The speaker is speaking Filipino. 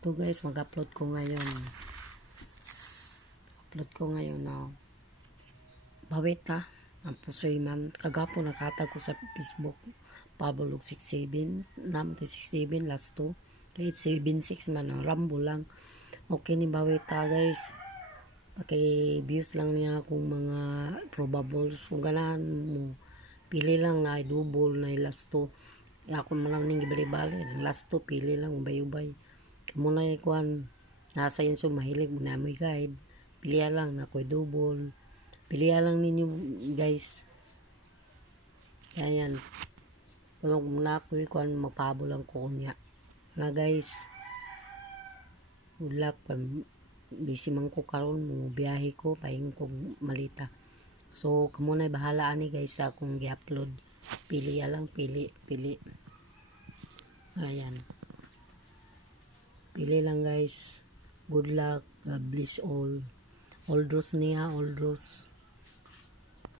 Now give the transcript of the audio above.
To guys, mag-upload ko ngayon. Upload ko ngayon now. Bawit na. Ang pusoy man. Kagapo nakatag ko sa Facebook. Pabulog 67. Naman 67 last 2. 876 man. Rambo lang. Okay ni bawit ta guys. Paki-views lang niya kung mga probables. Kung ganahan mo. Pili lang na double na last 2. Ako malang ning gibali-bali. Last 2 pili lang ubay-ubay. Muna ikuan nasa yun so mahilig mo na may guide. Piliya lang na ko'y double. Piliya lang ninyo guys. Yan. Kung muna ako ikuan magpabol lang ko niya. Na guys. Good luck. Busy man ko karon mo biyahe ko paing kong malita. So kamo na bahala ani guys sa akong gi-upload. Piliya lang pili. Ayan. Pili lang guys. Good luck. God bless all. All draws niya. All draws.